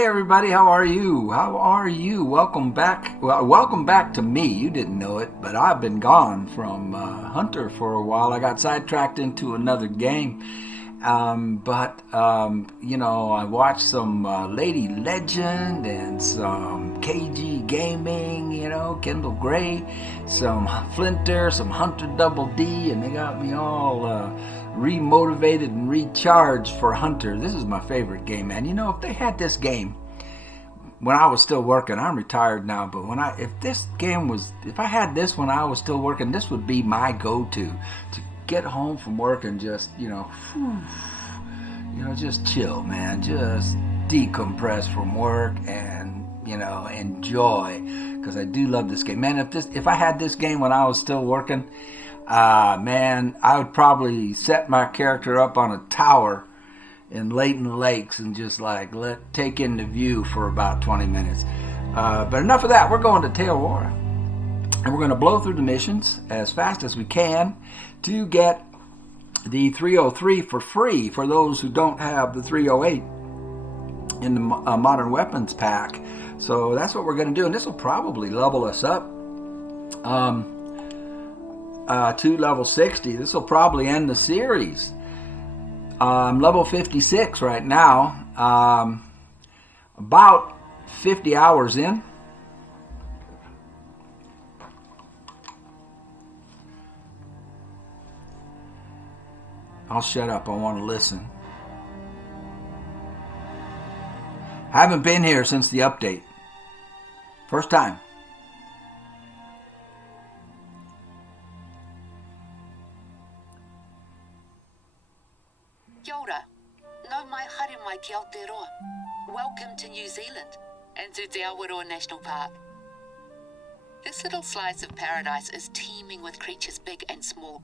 Hey everybody, how are you? How are you? Welcome back. Well, welcome back to me. You didn't know it, but I've been gone from Hunter for a while. I got sidetracked into another game. I watched some Lady Legend and some KG Gaming, Kendall Gray, some Flinter, some Hunter Double D, and they got me all remotivated and recharged for Hunter. This is my favorite game, man. If they had this game when I was still working, I'm retired now, but if I had this when I was still working, this would be my go-to to get home from work and just, just chill, man. Just decompress from work and, enjoy, because I do love this game. Man, if I had this game when I was still working, man, I would probably set my character up on a tower in Layton Lakes and just take in the view for about 20 minutes. But enough of that. We're going to Tailwara, and we're going to blow through the missions as fast as we can to get the 303 for free for those who don't have the 308 in the Modern Weapons pack. So that's what we're going to do, and this will probably level us up to level 60. This will probably end the series. I'm level 56 right now, about 50 hours in. I'll shut up. I want to listen. Haven't been here since the update. First time. Yoda, no mai haere mai ki Aotearoa. Welcome to New Zealand and to Te Awaroa National Park. This little slice of paradise is teeming with creatures big and small,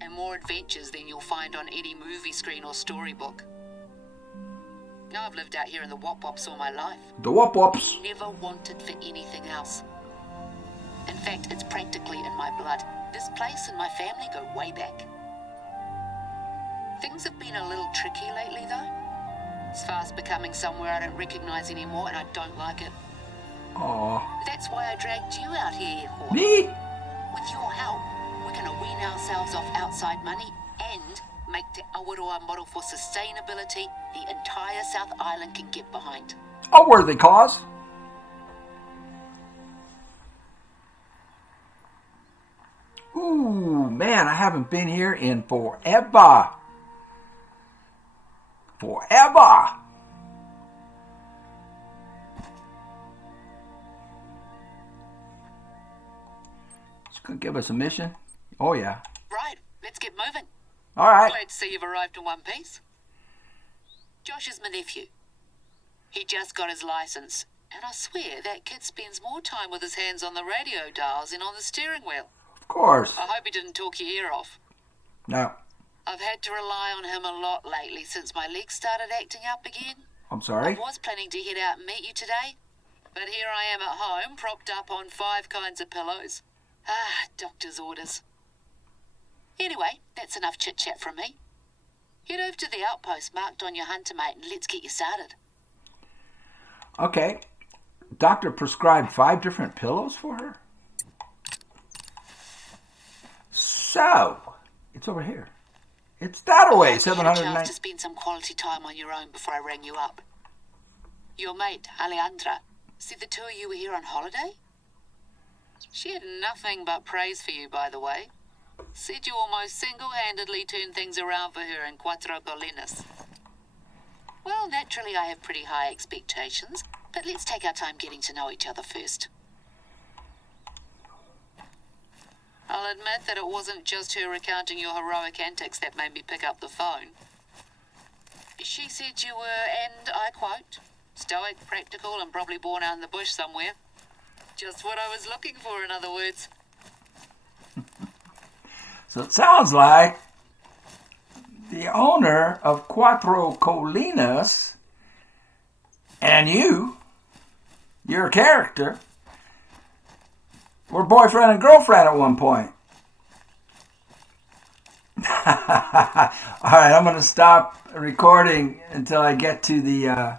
and more adventures than you'll find on any movie screen or storybook. Now I've lived out here in the Wop Wops all my life. The Wop Wops. Never wanted for anything else. In fact, it's practically in my blood. This place and my family go way back. Things have been a little tricky lately, though. It's fast becoming somewhere I don't recognize anymore, and I don't like it. Aww. That's why I dragged you out here, Hawk. Me? With your help, we're going to wean ourselves off outside money and make Te Awaroa a model for sustainability the entire South Island can get behind. A worthy cause. Ooh, man, I haven't been here in forever. Forever. It's going to give us a mission. Oh, yeah. Right, let's get moving. All right. Glad to see you've arrived in one piece. Josh is my nephew. He just got his license, and I swear that kid spends more time with his hands on the radio dials than on the steering wheel. Of course. I hope he didn't talk your ear off. No. I've had to rely on him a lot lately since my legs started acting up again. I'm sorry? I was planning to head out and meet you today, but here I am at home, propped up on 5 kinds of pillows. Doctor's orders. Anyway, that's enough chit-chat from me. Head over to the outpost marked on your hunter mate and let's get you started. Okay. Doctor prescribed 5 different pillows for her? So, it's over here. It's that away, You had a chance 709. to spend some quality time on your own before I rang you up. Your mate, Alejandra, said the two of you were here on holiday? She had nothing but praise for you, by the way. Said you almost single-handedly turned things around for her in Cuatro Colinas. Well, naturally I have pretty high expectations, but let's take our time getting to know each other first. I'll admit that it wasn't just her recounting your heroic antics that made me pick up the phone. She said you were, and I quote, stoic, practical, and probably born out in the bush somewhere. Just what I was looking for, in other words. So it sounds like the owner of Cuatro Colinas and your character, were boyfriend and girlfriend at one point. All right, I'm going to stop recording until I get to the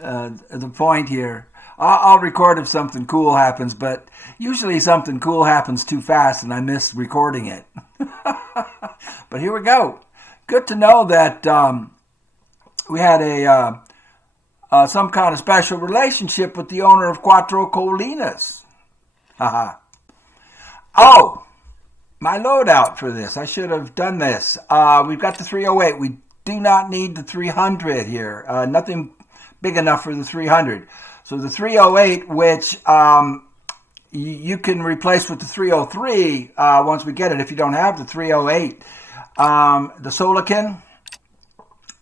the point here. I'll record if something cool happens, but usually something cool happens too fast and I miss recording it. But here we go. Good to know that we had some kind of special relationship with the owner of Cuatro Colinas. Haha. Oh, my loadout for this. I should have done this. We've got the 308. We do not need the 300 here. Nothing big enough for the 300. So the 308, which you can replace with the 303 once we get it if you don't have the 308. The Solican,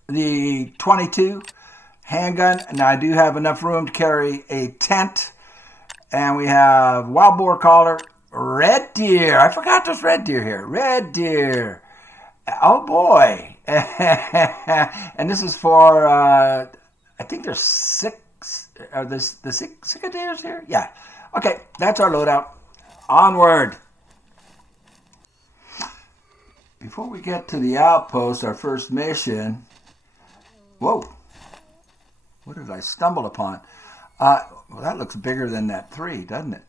the 22 handgun. Now I do have enough room to carry a tent. And we have wild boar collar, red deer. I forgot there's red deer here. Red deer. Oh boy. And this is for, I think there's 6. Are the six deers here? Yeah. Okay, that's our loadout. Onward. Before we get to the outpost, our first mission. Whoa. What did I stumble upon? Well, that looks bigger than that 3, doesn't it?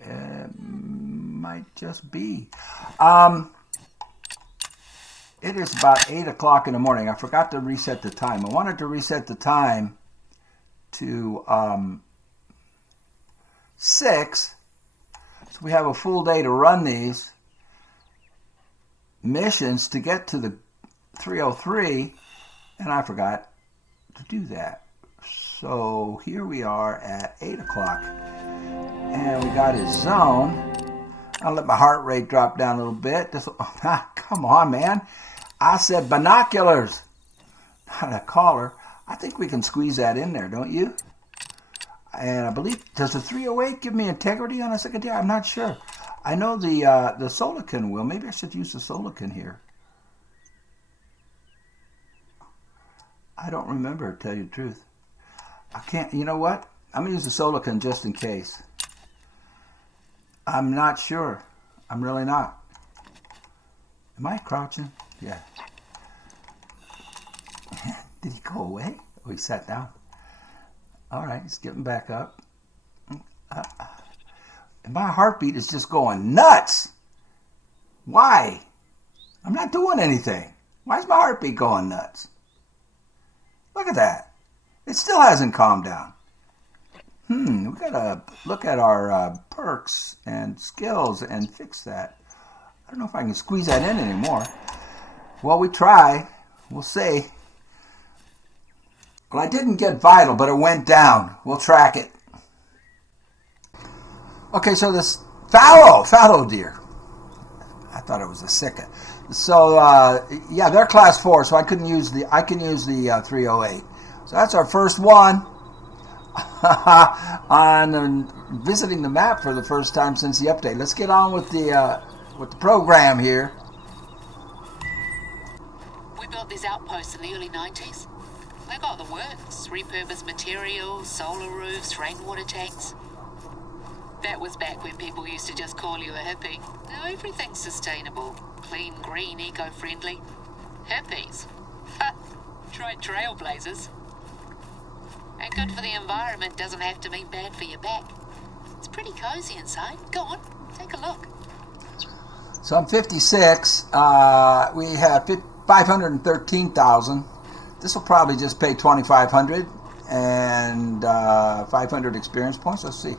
It might just be. It is about 8 o'clock in the morning. I forgot to reset the time. I wanted to reset the time to 6. So we have a full day to run these missions to get to the 303. And I forgot to do that. So here we are at 8 o'clock. And we got his zone. I'll let my heart rate drop down a little bit. Come on, man. I said binoculars, not a collar. I think we can squeeze that in there, don't you? And I believe, does the 308 give me integrity on a second deer? I'm not sure. I know the Solican will. Maybe I should use the Solican here. I don't remember, to tell you the truth. I can't, you know what? I'm going to use the Solican just in case. I'm not sure. I'm really not. Am I crouching? Yeah. Did he go away? Oh, he sat down. All right, he's getting back up. And my heartbeat is just going nuts. Why? I'm not doing anything. Why is my heartbeat going nuts? Look at that. It still hasn't calmed down. We gotta look at our perks and skills and fix that. I don't know if I can squeeze that in anymore. Well, we try. We'll see. Well, I didn't get vital, but it went down. We'll track it. Okay, so this fallow deer. I thought it was a sika. So yeah, they're class 4, so I can use the 308. So that's our first one on visiting the map for the first time since the update. Let's get on with the program here. We built these outposts in the early 90s. They got the works, repurposed materials, solar roofs, rainwater tanks. That was back when people used to just call you a hippie. Now everything's sustainable, clean, green, eco-friendly. Hippies? Ha! Try trailblazers. And good for the environment doesn't have to mean bad for your back. It's pretty cozy inside. Go on, take a look. So I'm 56. We have 513,000. This will probably just pay 2,500 and 500 experience points. Let's see.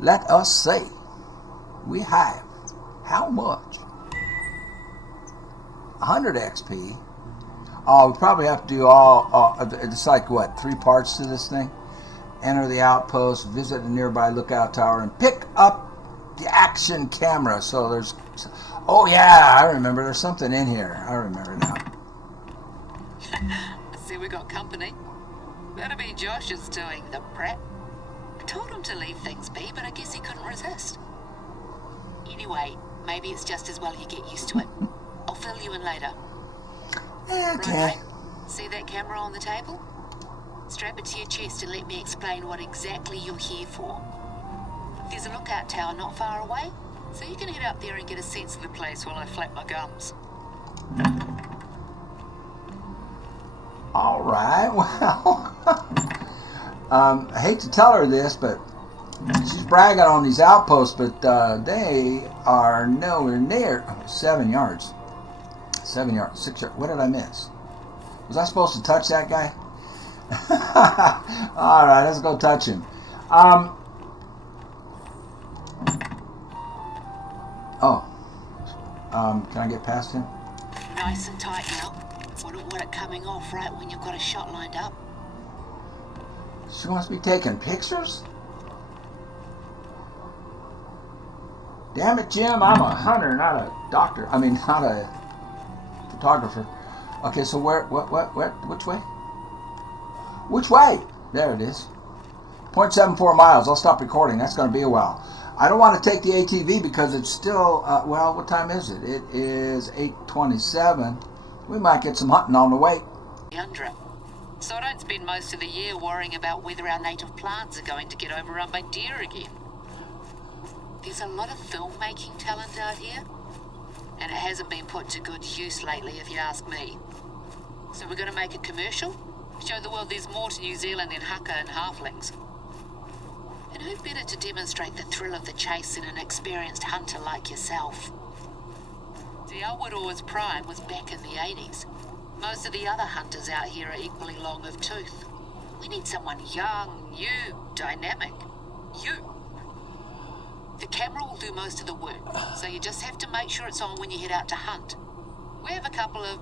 Let us say we have how much? 100 XP. Oh, we probably have to do all it's like what, 3 parts to this thing? Enter the outpost, visit a nearby lookout tower, and pick up the action camera. So there's, oh yeah, I remember. There's something in here. I remember now. I see we got company. That'll be Josh's doing, the prep. I told him to leave things be, but I guess he couldn't resist. Anyway, maybe it's just as well you get used to it. I'll fill you in later. Okay. Right, mate. See that camera on the table? Strap it to your chest and let me explain what exactly you're here for. There's a lookout tower not far away, so you can head up there and get a sense of the place while I flap my gums. All All right, well, I hate to tell her this, but she's bragging on these outposts, but they are nowhere near 7 yards. 7 yards, 6 yards. What did I miss? Was I supposed to touch that guy? All right, let's go touch him. Can I get past him? Nice and tight now. Wouldn't want it coming off right when you've got a shot lined up. She wants me taking pictures? Damn it, Jim, I'm a hunter, not a doctor. I mean, not a photographer. Okay, so which way? Which way? There it is. 0.74 miles. I'll stop recording. That's going to be a while. I don't want to take the ATV because it's still, well, what time is it? It is 8:27. We might get some hunting on the way. So I don't spend most of the year worrying about whether our native plants are going to get overrun by deer again. There's a lot of filmmaking talent out here, and it hasn't been put to good use lately, if you ask me. So we're going to make a commercial, show the world there's more to New Zealand than haka and halflings. And who better to demonstrate the thrill of the chase than an experienced hunter like yourself? Te Awaroa's prime was back in the 80s. Most of the other hunters out here are equally long of tooth. We need someone young, new, dynamic. You. The camera will do most of the work, so you just have to make sure it's on when you head out to hunt. We have a couple of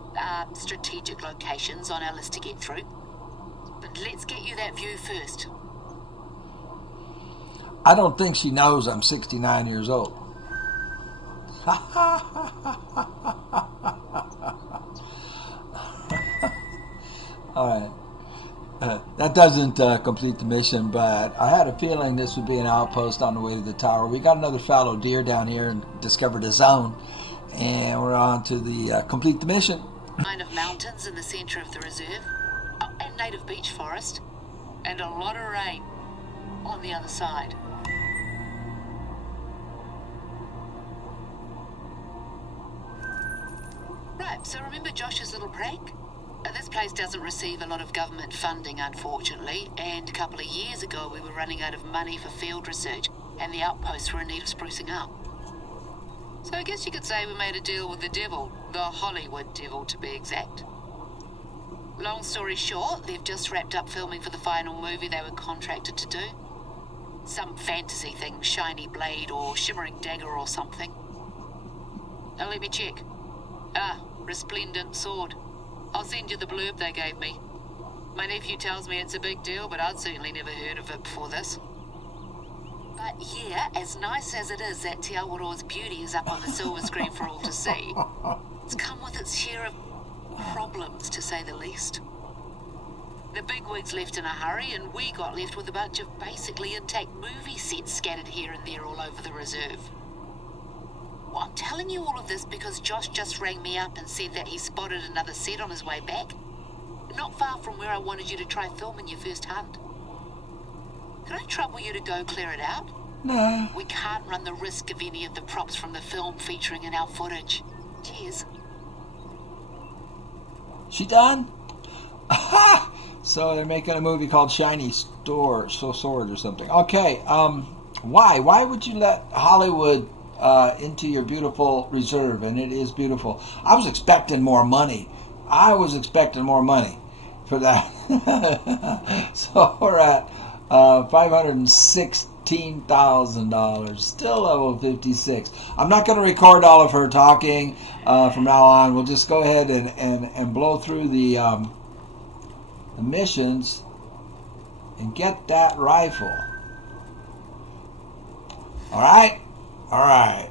strategic locations on our list to get through. But let's get you that view first. I don't think she knows I'm 69 years old. All right. That doesn't complete the mission, but I had a feeling this would be an outpost on the way to the tower. We got another fallow deer down here and discovered a zone, and we're on to the complete the mission. Line of mountains in the center of the reserve, and native beech forest, and a lot of rain on the other side. Right, so remember Josh's little prank? This place doesn't receive a lot of government funding, unfortunately, and a couple of years ago we were running out of money for field research, and the outposts were in need of sprucing up. So I guess you could say we made a deal with the devil, the Hollywood devil to be exact. Long story short, they've just wrapped up filming for the final movie they were contracted to do. Some fantasy thing, shiny blade or shimmering dagger or something. Now let me check. Resplendent sword. I'll send you the blurb they gave me. My nephew tells me it's a big deal, but I'd certainly never heard of it before this. But yeah, as nice as it is that Te Awaroa's beauty is up on the silver screen for all to see, it's come with its share of problems, to say the least. The bigwigs left in a hurry, and we got left with a bunch of basically intact movie sets scattered here and there all over the reserve. Well, I'm telling you all of this because Josh just rang me up and said that he spotted another set on his way back. Not far from where I wanted you to try filming your first hunt. Could I trouble you to go clear it out? No. We can't run the risk of any of the props from the film featuring in our footage. Cheers. She done? Aha! So they're making a movie called Shiny Sword or something. Okay, why? Why would you let Hollywood into your beautiful reserve? And it is beautiful. I was expecting more money. For that. So we're at $516,000. Still level 56. I'm not going to record all of her talking from now on. We'll just go ahead and blow through the missions and get that rifle. All right.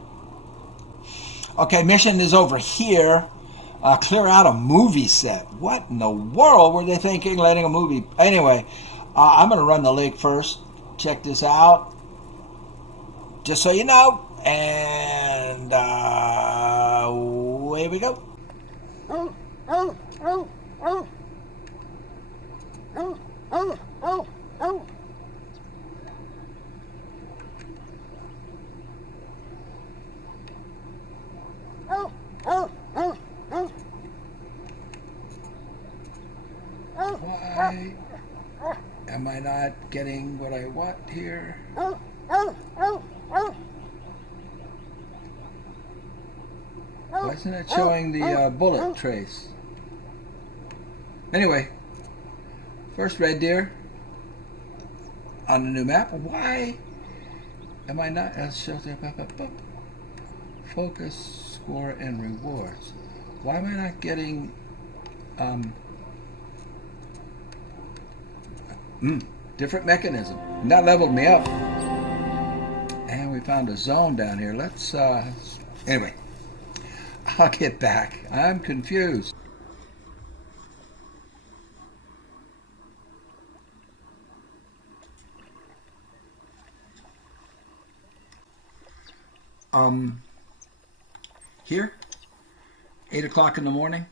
Okay, mission is over here. Clear out a movie set. What in the world were they thinking, letting a movie? Anyway, I'm going to run the lake first. Check this out. Just so you know. And away we go. Why am I not getting what I want here? Why isn't it showing the bullet trace? Anyway, first red deer on the new map. Why am I not? Focus, score, and rewards. Why am I not getting different mechanism? And that leveled me up. And we found a zone down here. Let's anyway, I'll get back. I'm confused. Here, 8 o'clock in the morning.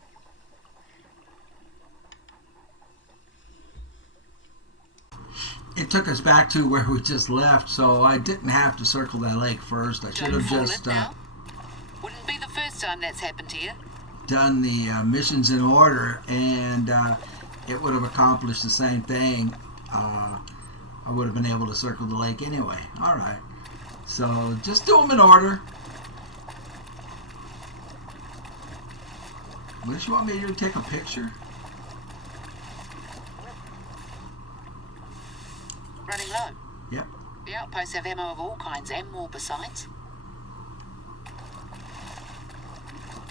It took us back to where we just left, so I didn't have to circle that lake first. I should have just wouldn't be the first time that's happened to you. Done the missions in order, and it would have accomplished the same thing. I would have been able to circle the lake anyway. All right, so just do them in order. What, you want me to take a picture? Running low. Yep. The outposts have ammo of all kinds and more besides.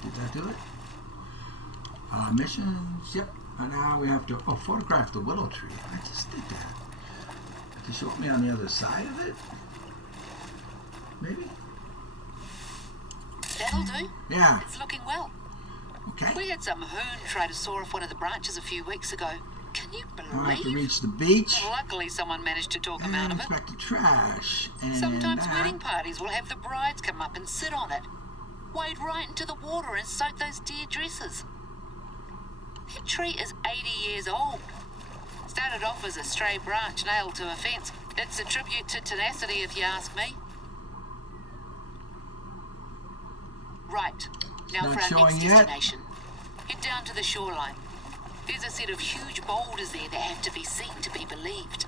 Did that do it? Missions, yep. And now we have to photograph the willow tree. I just did that. To show me on the other side of it? Maybe? That'll do. Yeah. It's looking well. Okay. We had some hoon try to saw off one of the branches a few weeks ago. Can you believe? I have to reach the beach. Luckily, someone managed to talk him out of it. Inspect the trash. And sometimes wedding parties will have the brides come up and sit on it. Wade right into the water and soak those deer dresses. That tree is 80 years old. Started off as a stray branch nailed to a fence. It's a tribute to tenacity, if you ask me. Right. Now for our next destination. Head down to the shoreline. There's a set of huge boulders there that have to be seen to be believed.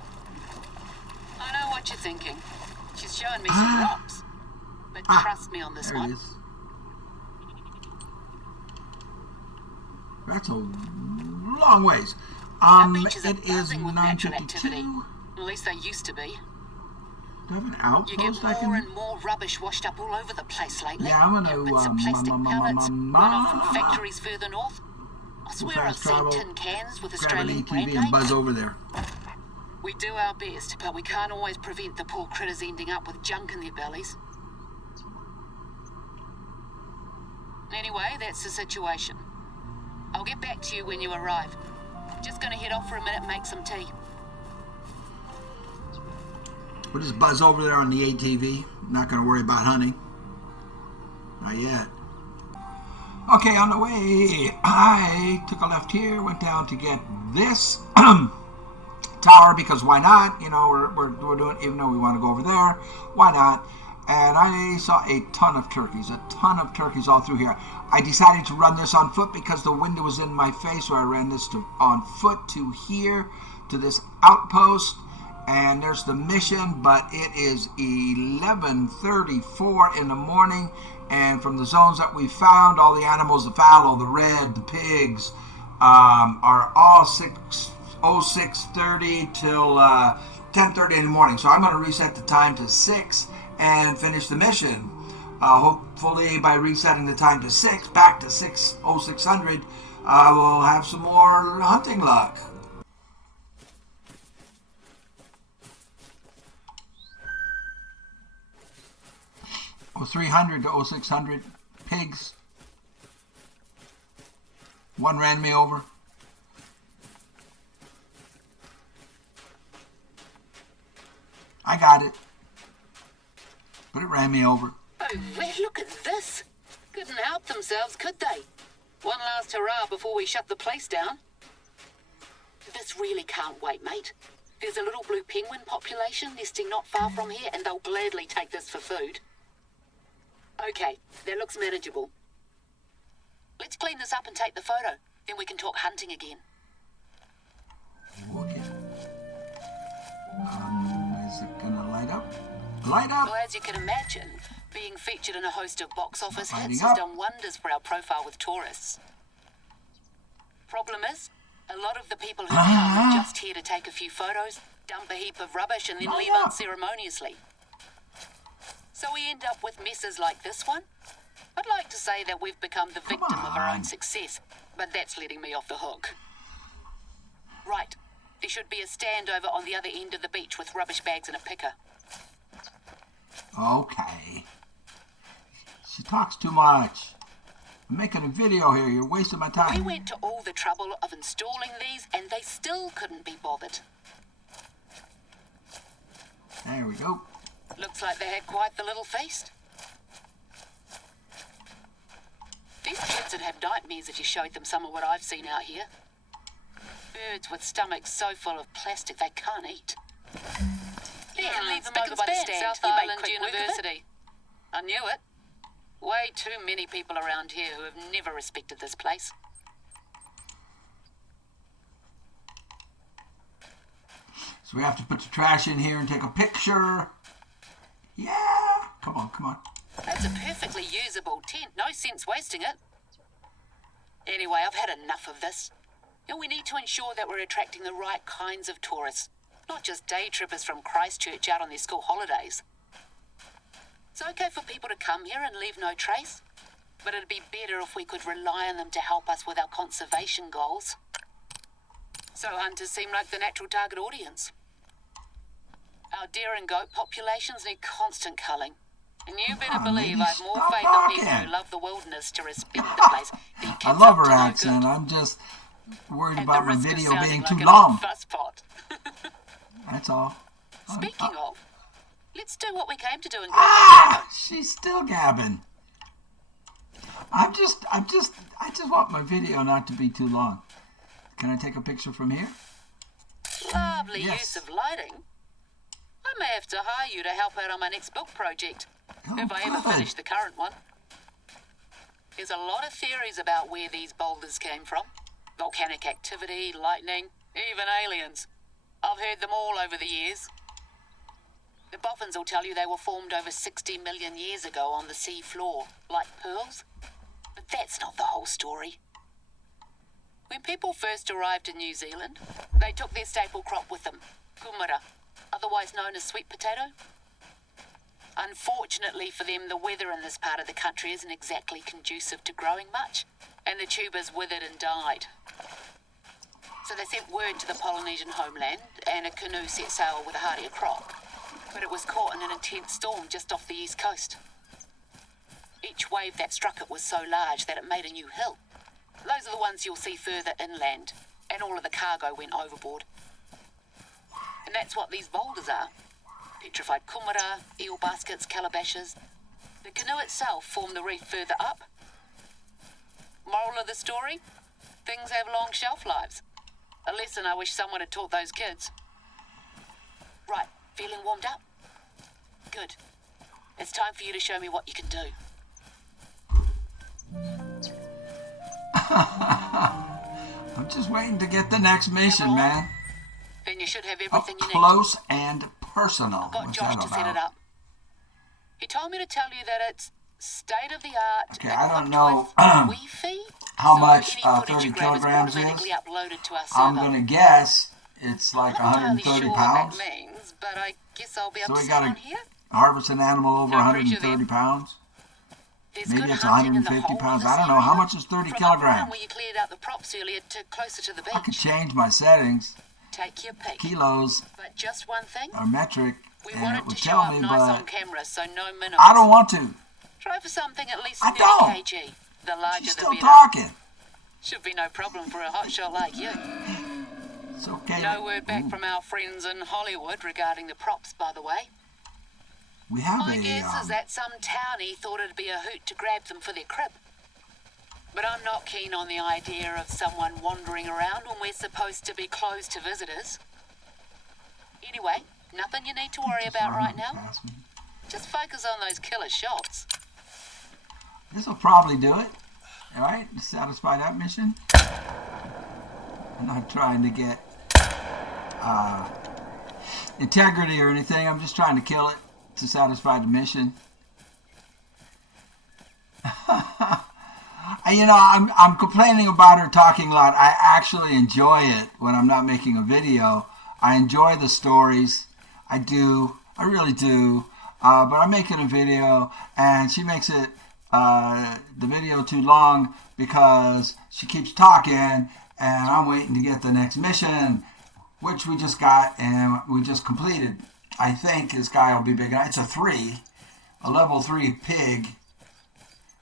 I know what you're thinking. She's showing me some rocks. But trust me on this one. It is. That's a long ways. It is 9:52. At least they used to be. Do I have an outpost? You get more and more rubbish washed up all over the place lately. Yeah, I'm gonna bits of plastic pallets run off from factories further north. I swear I've seen tin cans with Australian brand names. And buzz over there. We do our best, but we can't always prevent the poor critters ending up with junk in their bellies. Anyway, that's the situation. I'll get back to you when you arrive. Just gonna head off for a minute and make some tea. We'll just buzz over there on the ATV. Not going to worry about hunting. Not yet. Okay, on the way, I took a left here, went down to get this tower, because why not? You know, we're doing, even though we want to go over there, why not? And I saw a ton of turkeys all through here. I decided to run this on foot because the window was in my face, so I ran this on foot to here, to this outpost. And there's the mission, but it is 11:34 in the morning, and from the zones that we found, all the animals, the fallow, the red, the pigs, are all 06:30 till 10:30 in the morning. So I'm going to reset the time to 6 and finish the mission. Hopefully by resetting the time to 6, back to 0600, I will have some more hunting luck. Oh, 300 to 0600 pigs. One ran me over. I got it, but it ran me over. Oh, well, look at this. Couldn't help themselves, could they? One last hurrah before we shut the place down. This really can't wait, mate. There's a little blue penguin population nesting not far from here, and they'll gladly take this for food. Okay, that looks manageable. Let's clean this up and take the photo. Then we can talk hunting again. Light up. Well, as you can imagine, being featured in a host of box office Lighting hits up. has done wonders for our profile with tourists. Problem is, a lot of the people who come are just here to take a few photos, dump a heap of rubbish, and then Light leave up. unceremoniously. So we end up with messes like this one. I'd like to say that we've become the victim of our own success, but that's letting me off the hook. Right, there should be a stand over on the other end of the beach with rubbish bags and a picker. Okay. She talks too much. I'm making a video here. You're wasting my time. We went to all the trouble of installing these, and they still couldn't be bothered. There we go. Looks like they had quite the little feast. These kids would have nightmares if you showed them some of what I've seen out here. Birds with stomachs so full of plastic they can't eat. Leave them over by the stand. South Island University. I knew it. Way too many people around here who have never respected this place. So we have to put the trash in here and take a picture. Yeah. Come on, come on. That's a perfectly usable tent. No sense wasting it. Anyway, I've had enough of this. We need to ensure that we're attracting the right kinds of tourists, not just day trippers from Christchurch out on their school holidays. It's okay for people to come here and leave no trace, but it'd be better if we could rely on them to help us with our conservation goals. So hunters seem like the natural target audience. Our deer and goat populations need constant culling. And you better believe I've more faith in people who love the wilderness to respect the place. I love her accent. I'm just worried about my video being too long. That's all. Speaking of, let's do what we came to do and she's still gabbing. I just want my video not to be too long. Can I take a picture from here? Lovely use of lighting. I may have to hire you to help out on my next book project, if I ever finish the current one. There's a lot of theories about where these boulders came from. Volcanic activity, lightning, even aliens. I've heard them all over the years. The boffins will tell you they were formed over 60 million years ago on the sea floor, like pearls. But that's not the whole story. When people first arrived in New Zealand, they took their staple crop with them, kumara, otherwise known as sweet potato. Unfortunately for them, the weather in this part of the country isn't exactly conducive to growing much, and the tubers withered and died. So they sent word to the Polynesian homeland, and a canoe set sail with a hardier crop. But it was caught in an intense storm just off the east coast. Each wave that struck it was so large that it made a new hill. Those are the ones you'll see further inland, and all of the cargo went overboard. And that's what these boulders are. Petrified kumara, eel baskets, calabashes. The canoe itself formed the reef further up. Moral of the story? Things have long shelf lives. A lesson I wish someone had taught those kids. Right, feeling warmed up? Good. It's time for you to show me what you can do. I'm just waiting to get the next mission, man. Then you should have everything you need. Up close and personal. I've got What's Josh that to set about? it up. He told me to tell you that it's state of the art. Okay, I don't know Wi-Fi, how so much any footage 30 you grab kilograms automatically is. uploaded to our I'm server. going to guess it's like I'm not 130 entirely pounds. sure what that means, but I guess I'll be So up we to got on to here. harvest an animal over No pressure 130 then. pounds. There's Maybe good it's hunting in the 150 whole pounds. of I this don't know. How area. much is 30 From up around kilograms? where you cleared out the props earlier to closer to the beach. I could change my settings. Take your pick. Kilos But just one thing, are metric, we and want it it would to show tell up me, nice on but camera, so no minimums. I don't want to. Try for something at least I 30 don't. kg. The larger She's the still better. talking. Should be no problem for a hotshot like you. It's okay. No word back from our friends in Hollywood regarding the props, by the way. We have My a guess is that some townie thought it'd be a hoot to grab them for their crib. But I'm not keen on the idea of someone wandering around when we're supposed to be closed to visitors. Anyway, nothing you need to worry about right now. Just focus on those killer shots. This will probably do it. All right, to satisfy that mission. I'm not trying to get integrity or anything. I'm just trying to kill it. to satisfy the mission. You know, I'm complaining about her talking a lot. I actually enjoy it when I'm not making a video. I enjoy the stories. I do. I really do. But I'm making a video, and she makes it the video too long because she keeps talking, and I'm waiting to get the next mission, which we just got and we just completed. I think this guy will be big. It's a level 3 pig.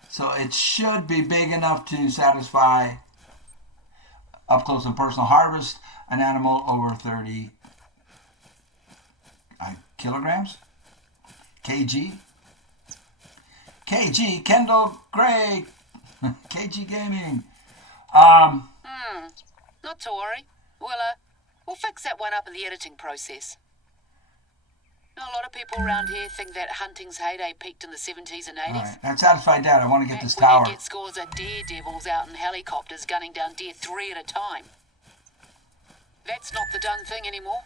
So it should be big enough to satisfy up close and personal harvest an animal over 30 kilograms. KG. KG, Kendall Gray. KG Gaming. Not to worry. We'll fix that one up in the editing process. A lot of people around here think that hunting's heyday peaked in the 70s and 80s. All right. That satisfied Dad. I want to get this We tower. could get scores of daredevils out in helicopters gunning down deer 3 at a time. That's not the done thing anymore,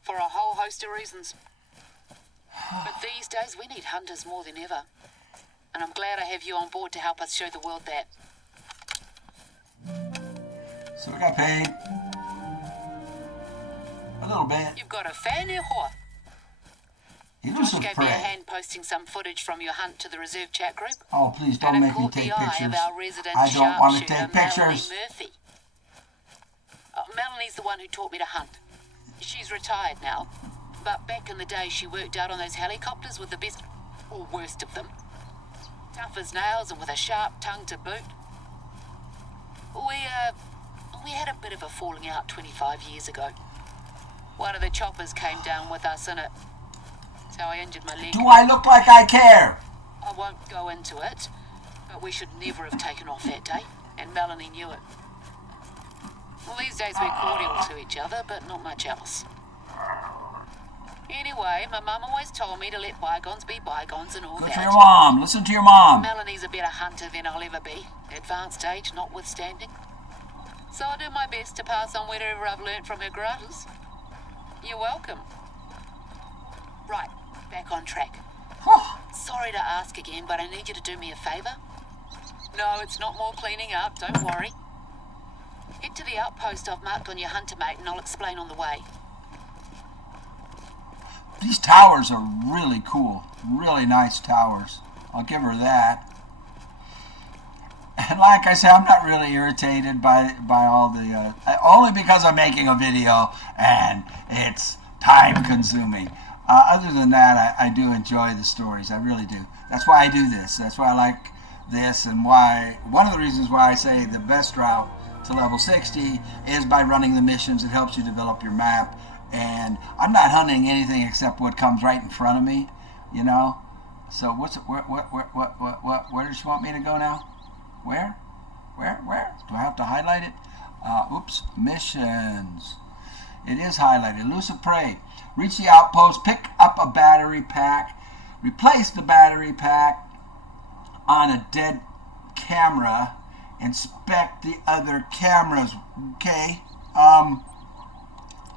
for a whole host of reasons. But these days, we need hunters more than ever. And I'm glad I have you on board to help us show the world that. So we got paid. A little bit. You've got a fan here, whore. Josh gave me a hand posting some footage from your hunt to the reserve chat group. Oh, please don't make me take pictures. Of our resident I don't want to take pictures. Melanie Murphy. Melanie's the one who taught me to hunt. She's retired now, but back in the day she worked out on those helicopters with the best, or worst of them. Tough as nails and with a sharp tongue to boot. We had a bit of a falling out 25 years ago. One of the choppers came down with us in it. So I injured my leg. Do I look like I care? I won't go into it, but we should never have taken off that day, and Melanie knew it. Well, these days we're cordial to each other, but not much else. Anyway, my mum always told me to let bygones be bygones and all that. Good for your mom. Listen to your mom. Melanie's a better hunter than I'll ever be, advanced age notwithstanding. So I'll do my best to pass on whatever I've learnt from her gratis. You're welcome. Right, back on track. Sorry to ask again, but I need you to do me a favour. No, it's not more cleaning up, don't worry. Head to the outpost I've marked on your hunter mate and I'll explain on the way. These towers are really cool. Really nice towers. I'll give her that. And like I said, I'm not really irritated by all the... only because I'm making a video and it's time consuming. Other than that, I do enjoy the stories. I really do. That's why I do this. That's why I like this, and why one of the reasons why I say the best route to level 60 is by running the missions. It helps you develop your map. And I'm not hunting anything except what comes right in front of me, you know. So where does she want me to go now? Where? Do I have to highlight it? Oops, missions. It is highlighted. Elusive prey. Reach the outpost, pick up a battery pack, replace the battery pack on a dead camera, inspect the other cameras. Okay.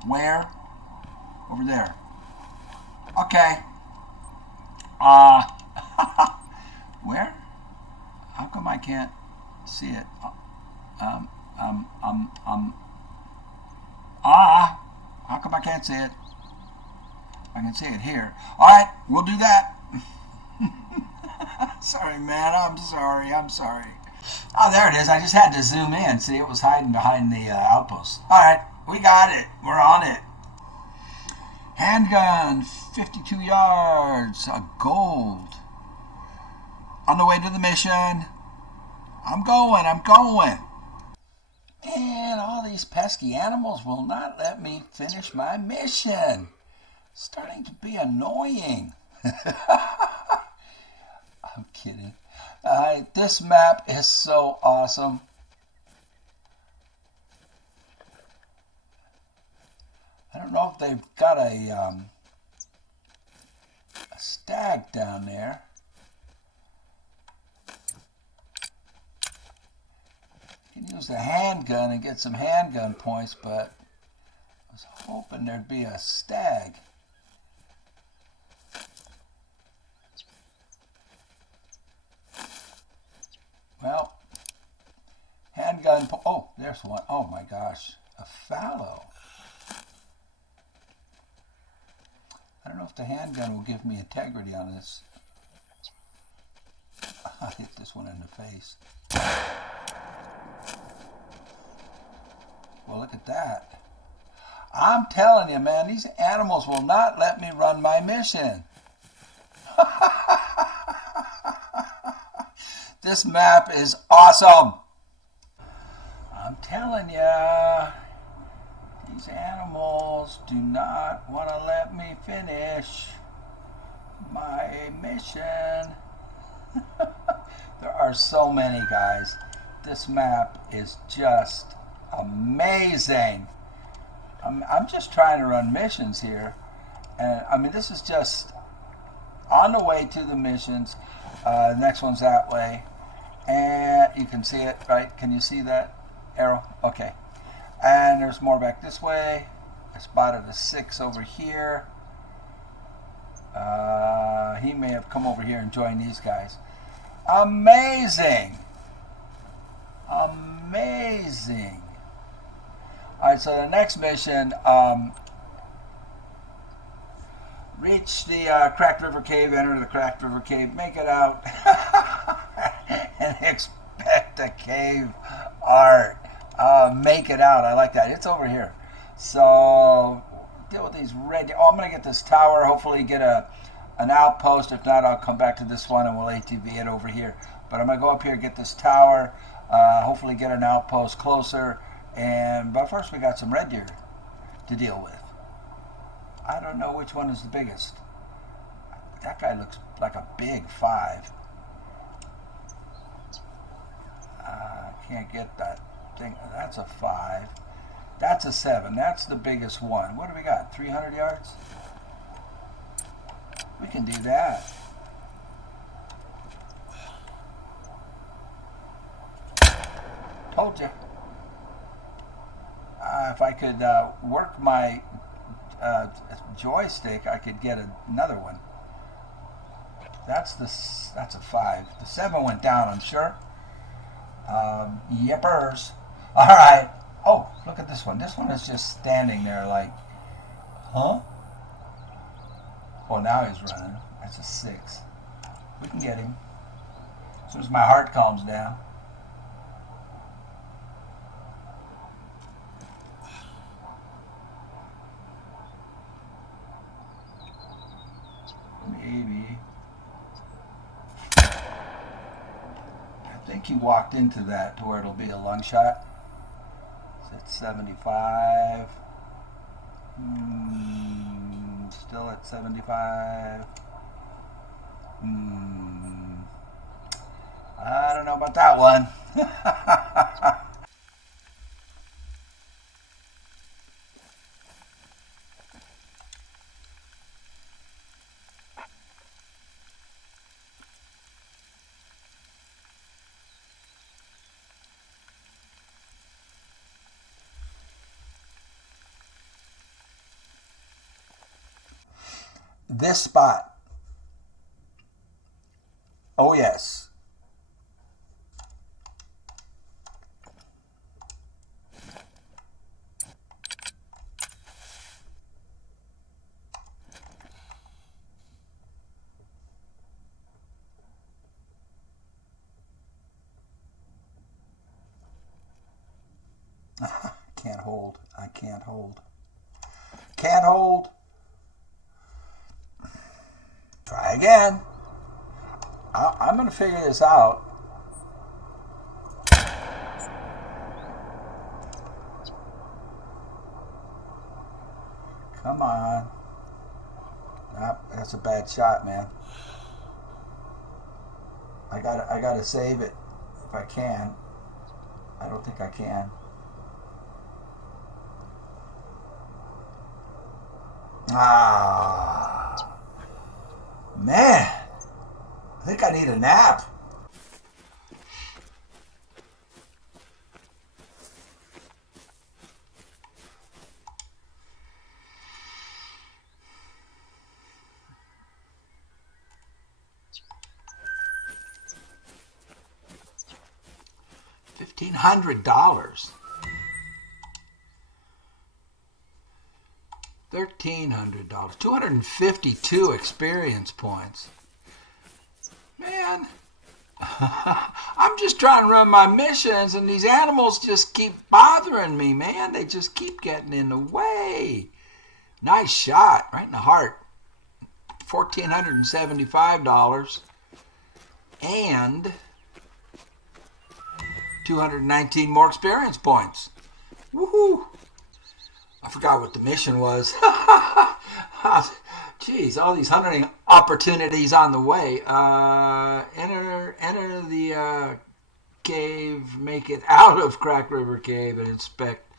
Where? Over there. Okay. Where? How come I can't see it? How come I can't see it? I can see it here. Alright, we'll do that. Sorry, man. I'm sorry. Oh, there it is. I just had to zoom in. See, it was hiding behind the outpost. Alright, we got it. We're on it. Handgun, 52 yards, a gold. On the way to the mission. I'm going. And all these pesky animals will not let me finish my mission. Starting to be annoying. I'm kidding. This map is so awesome. I don't know if they've got a stag down there. You can use the handgun and get some handgun points, but I was hoping there'd be a stag. there's one. Oh my gosh, a fallow. I don't know if the handgun will give me integrity on this. I hit this one in the face. Well, look at that. I'm telling you, man, these animals will not let me run my mission. This map is awesome. I'm telling you, these animals do not want to let me finish my mission. There are so many, guys. This map is just amazing. I'm just trying to run missions here, and I mean, this is just on the way to the missions. The next one's that way, and you can see it, right? Can you see that arrow? Okay. And there's more back this way. I spotted a 6 over here. He may have come over here and joined these guys. Amazing. Amazing. Alright, so the next mission, reach the Cracked River Cave, enter the Cracked River Cave, make it out, and expect a cave art. Make it out. I like that. It's over here. So deal with these red. Oh, I'm gonna get this tower. Hopefully get an outpost. If not, I'll come back to this one and we'll ATV it over here. But I'm gonna go up here, get this tower. Hopefully get an outpost closer. But first we got some red deer to deal with. I don't know which one is the biggest. That guy looks like a big 5. Can't get that thing. That's a 5. That's a 7. That's the biggest one. What do we got? 300 yards? We can do that. Told you. If I could work my joystick, I could get another one. That's a 5. The 7 went down, I'm sure. Yippers. All right. Oh, look at this one. This one is just standing there like, huh? Oh, now he's running. That's a 6. We can get him. As soon as my heart calms down. Maybe. I think he walked into that to where it'll be a lung shot. It's at 75. Still at 75. I don't know about that one. This spot. Oh, yes. Can't hold. I can't hold. Can't hold. Try again. I'm going to figure this out. Come on. Nah, that's a bad shot, man. I gotta save it if I can. I don't think I can. Man, I think I need a nap. $1,500. $1,300. 252 experience points. Man, I'm just trying to run my missions, and these animals just keep bothering me, man. They just keep getting in the way. Nice shot, right in the heart. $1,475 and 219 more experience points. Woohoo! I forgot what the mission was. Jeez, all these hunting opportunities on the way. Enter the cave, make it out of Crack River Cave, and inspect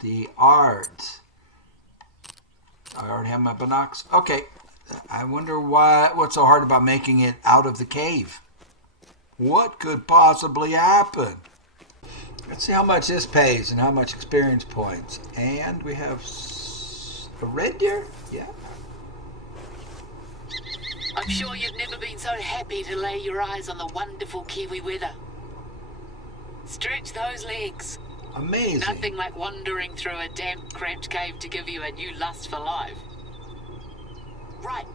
the art. I already have my binocs. Okay, I wonder what's so hard about making it out of the cave. What could possibly happen? Let's see how much this pays and how much experience points. And we have a red deer? Yeah. I'm sure you've never been so happy to lay your eyes on the wonderful Kiwi weather. Stretch those legs. Amazing. Nothing like wandering through a damp, cramped cave to give you a new lust for life. Right.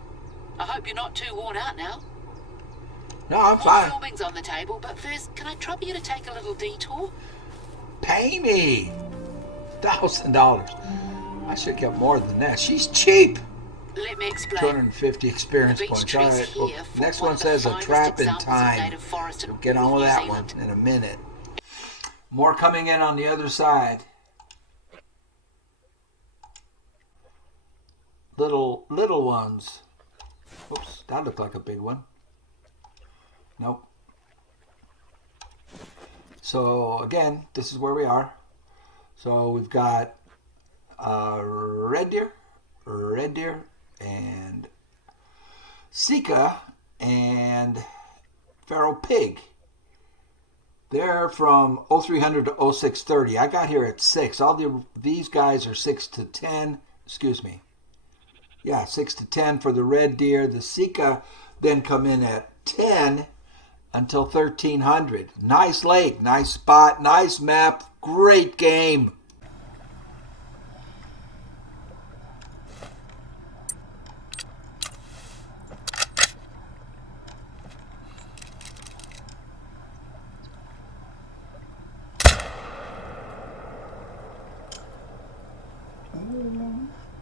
I hope you're not too worn out now. No, I'm fine. More filming's on the table, but first, can I trouble you to take a little detour? Pay me $1,000. I should get more than that. She's cheap. Let me explain. 250 experience points. All right. Well, next one says a trap in time. We'll get on with that one in a minute. More coming in on the other side. Little ones. Oops, that looked like a big one. Nope. So again, this is where we are. So we've got red deer, and sika, and feral pig. They're from 0300 to 0630. I got here at 6. These guys are 6 to 10. Excuse me. Yeah, 6 to 10 for the red deer. The sika then come in at 10 until 1300. Nice lake, nice spot, nice map, great game.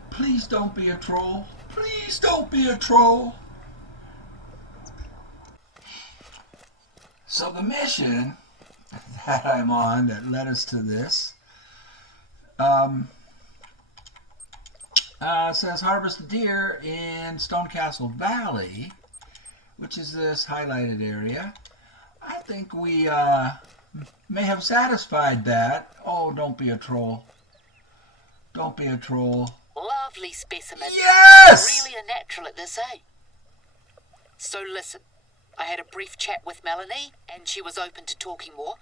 Please don't be a troll. Please don't be a troll. So the mission that I'm on that led us to this says harvest deer in Stone Castle Valley, which is this highlighted area. I think we may have satisfied that. Oh, don't be a troll. Don't be a troll. Lovely specimen. Yes! Really a natural at this, eh? So listen, I had a brief chat with Melanie, and she was open to talking more.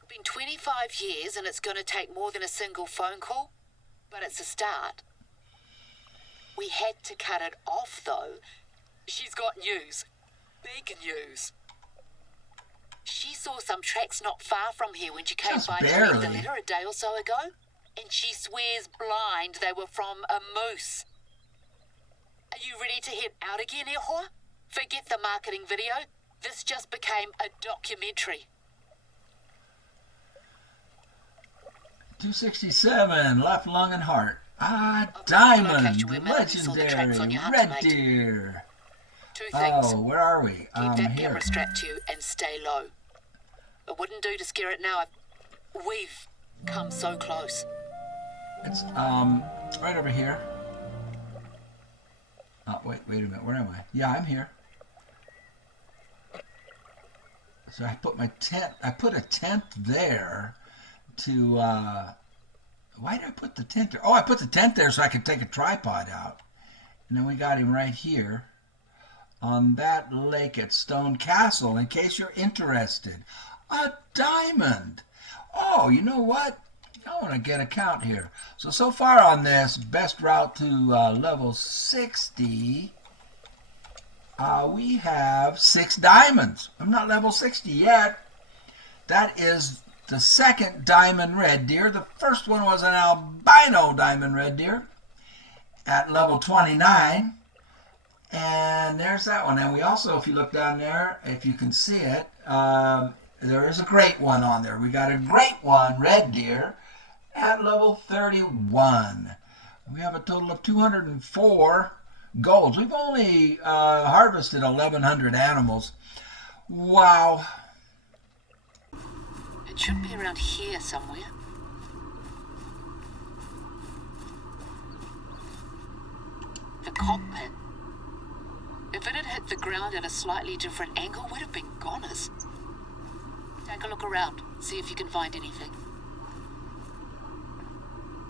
It's been 25 years, and it's going to take more than a single phone call, but it's a start. We had to cut it off, though. She's got news. Big news. She saw some tracks not far from here when she came Just by barely. to leave the letter a day or so ago. And she swears blind they were from a moose. Are you ready to head out again, Ehua? Forget the marketing video. This just became a documentary. 267, left lung and heart. Location Diamond, where Melanie saw the tracks on legendary, your hunter, red mate. deer. Two things. Oh, where are we? Keep that Here. camera strapped to you and stay low. It wouldn't do to scare it now. We've come so close. It's right over here. Oh, wait a minute. Where am I? Yeah, I'm here. So I put my tent. I put a tent there to. Why did I put the tent there? Oh, I put the tent there so I could take a tripod out. And then we got him right here on that lake at Stone Castle. In case you're interested, a diamond. Oh, you know what? I want to get a count here. So far on this, best route to level 60, we have 6 diamonds. I'm not level 60 yet. That is the second diamond red deer. The first one was an albino diamond red deer. at level 29. And there's that one. And we also, if you look down there, if you can see it, there is a great one on there. We got a great one, red deer, at level 31. We have a total of 204 golds. We've only harvested 1,100 animals. Wow. It should be around here somewhere. The cockpit. If it had hit the ground at a slightly different angle, we'd have been goners. Take a look around, see if you can find anything.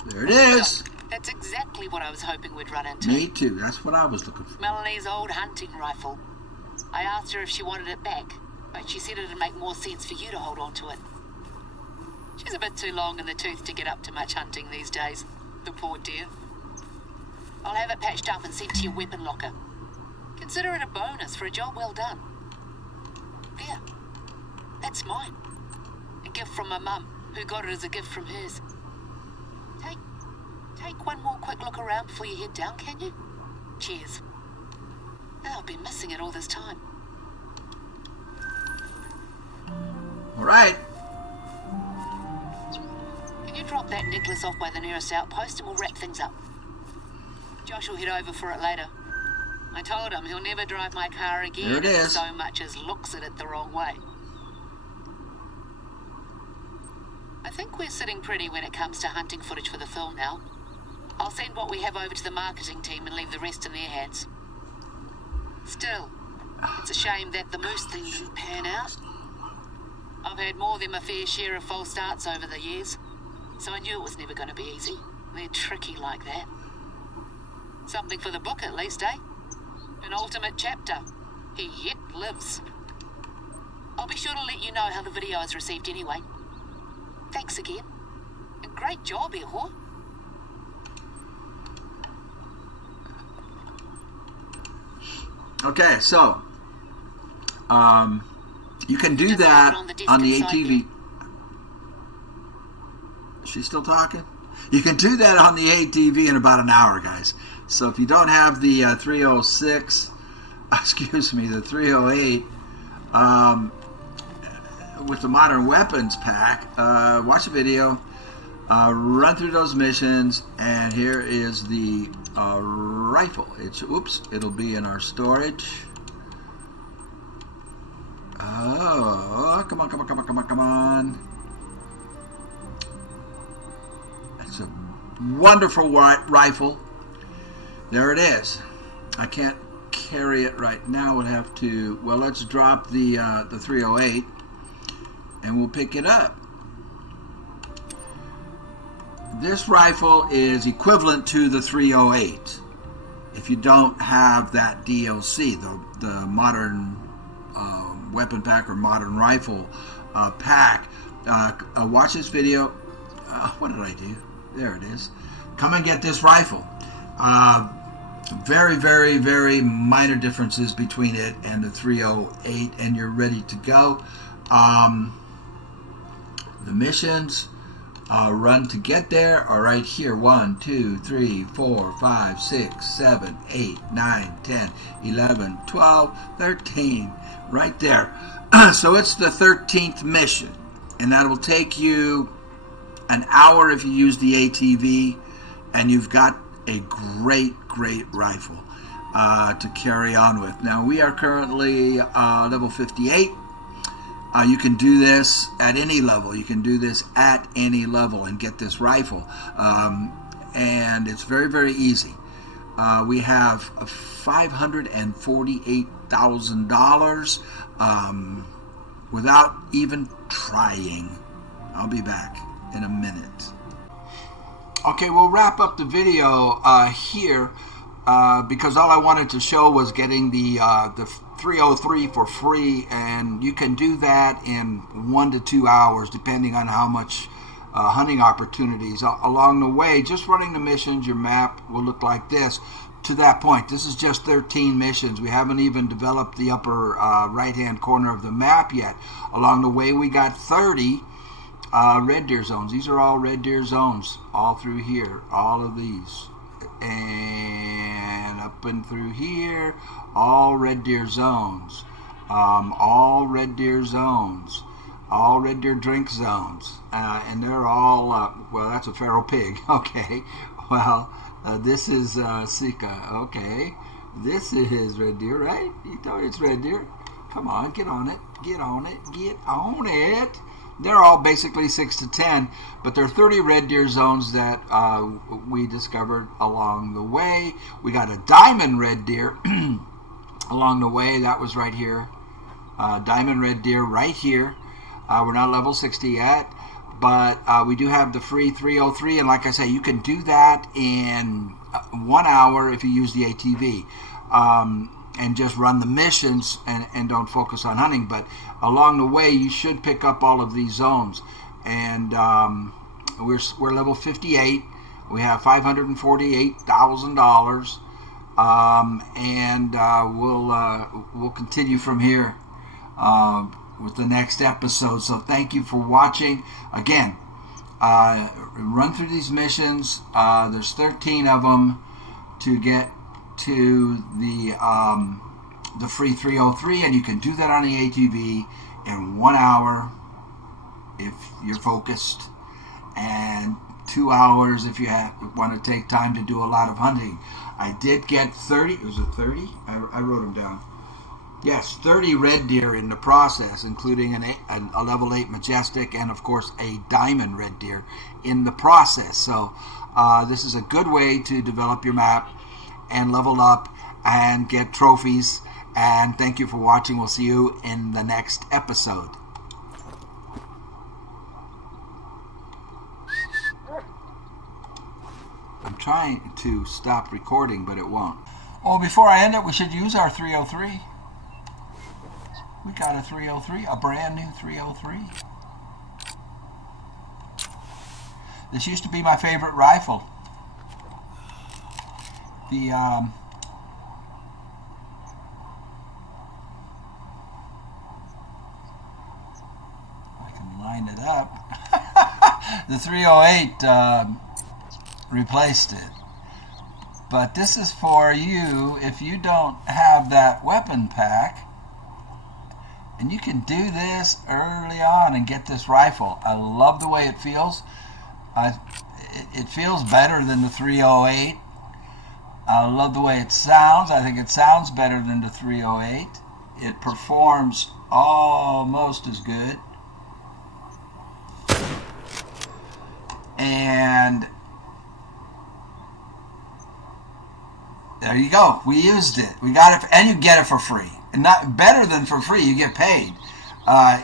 There it is. That's exactly what I was hoping we'd run into. Me too. That's what I was looking for. Melanie's old hunting rifle. I asked her if she wanted it back, but she said it'd make more sense for you to hold on to it. She's a bit too long in the tooth to get up to much hunting these days, the poor dear. I'll have it patched up and sent to your weapon locker. Consider it a bonus for a job well done. There. That's mine. A gift from my mum, who got it as a gift from hers. Take one more quick look around before you head down, can you? Cheers. I've been missing it all this time. All right. Can you drop that necklace off by the nearest outpost and we'll wrap things up? Josh will head over for it later. I told him he'll never drive my car again There it if he is. so much as looks at it the wrong way. I think we're sitting pretty when it comes to hunting footage for the film now. I'll send what we have over to the marketing team and leave the rest in their hands. Still, it's a shame that the moose thing didn't pan out. I've had more than my fair share of false starts over the years, so I knew it was never going to be easy. They're tricky like that. Something for the book at least, eh? An ultimate chapter. He yet lives. I'll be sure to let you know how the video is received anyway. Thanks again. And great job, Eho. Okay, so you can do that on the ATV. She's still talking? You can do that on the ATV in about an hour, guys. So if you don't have the 306, excuse me, the 308, with the Modern Weapons pack, watch a video, run through those missions, and here is the rifle. It'll be in our storage. Oh, come on. That's a wonderful rifle. There it is. I can't carry it right now. We'll have to, well, let's drop the 308 and we'll pick it up. This rifle is equivalent to the 308 if you don't have that DLC, the modern weapon pack or modern rifle pack. Watch this video. What did I do? There it is. Come and get this rifle. Very, very, very minor differences between it and the 308, and you're ready to go. The missions run to get there are right here. 1, 2, 3, 4, 5, 6, 7, 8, 9, 10, 11, 12, 13. Right there. So it's the 13th mission, and that will take you an hour if you use the ATV, and you've got a great rifle to carry on with. Now we are currently level 58. You can do this at any level. You can do this at any level and get this rifle, and it's very, very easy. We have $548,000 without even trying. I'll be back in a minute. Okay, we'll wrap up the video here because all I wanted to show was getting the 303 for free, and you can do that in 1 to 2 hours depending on how much hunting opportunities along the way. Just running the missions, your map will look like this to that point. This is just 13 missions. We haven't even developed the upper right hand corner of the map yet. Along the way we got 30 red deer zones. These are all red deer zones all through here, all of these. and up and through here, all red deer zones, all red deer zones, all red deer drink zones, and they're all, well, that's a feral pig. Okay, well, this is Sika. Okay, this is red deer, right? You thought it's red deer. Come on, get on it, get on it, get on it. They're all basically 6 to 10, but there are 30 red deer zones that we discovered along the way. We got a diamond red deer along the way. That was right here. Diamond red deer right here. We're not level 60 yet, but we do have the free 303, and like I say, you can do that in 1 hour if you use the ATV. And just run the missions and don't focus on hunting. But along the way, you should pick up all of these zones. And we're level 58. We have $548,000. And we'll continue from here with the next episode. So thank you for watching. Again, run through these missions. There's 13 of them to get to the free 303, and you can do that on the ATV in 1 hour if you're focused, and 2 hours if you want to take time to do a lot of hunting. I did get 30. Was it 30? I wrote them down. Yes, 30 red deer in the process, including a level 8 majestic and of course a diamond red deer in the process. So this is a good way to develop your map and level up and get trophies. And thank you for watching. We'll see you in the next episode. I'm trying to stop recording, but it won't. Oh, before I end it, we should use our 303. We got a 303, a brand new 303. This used to be my favorite rifle. The I can line it up. The 308 replaced it, but this is for you if you don't have that weapon pack, and you can do this early on and get this rifle. I love the way it feels. It feels better than the 308. I love the way it sounds. I think it sounds better than the 308. It performs almost as good. And there you go. We used it. We got it, and you get it for free. And not better than for free. You get paid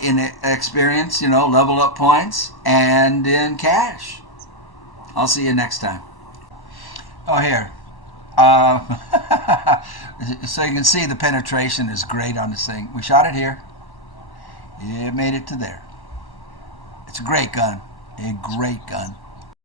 in experience, level up points, and in cash. I'll see you next time. Oh, here. So you can see the penetration is great on this thing. We shot it here. It made it to there. It's a great gun. A great gun.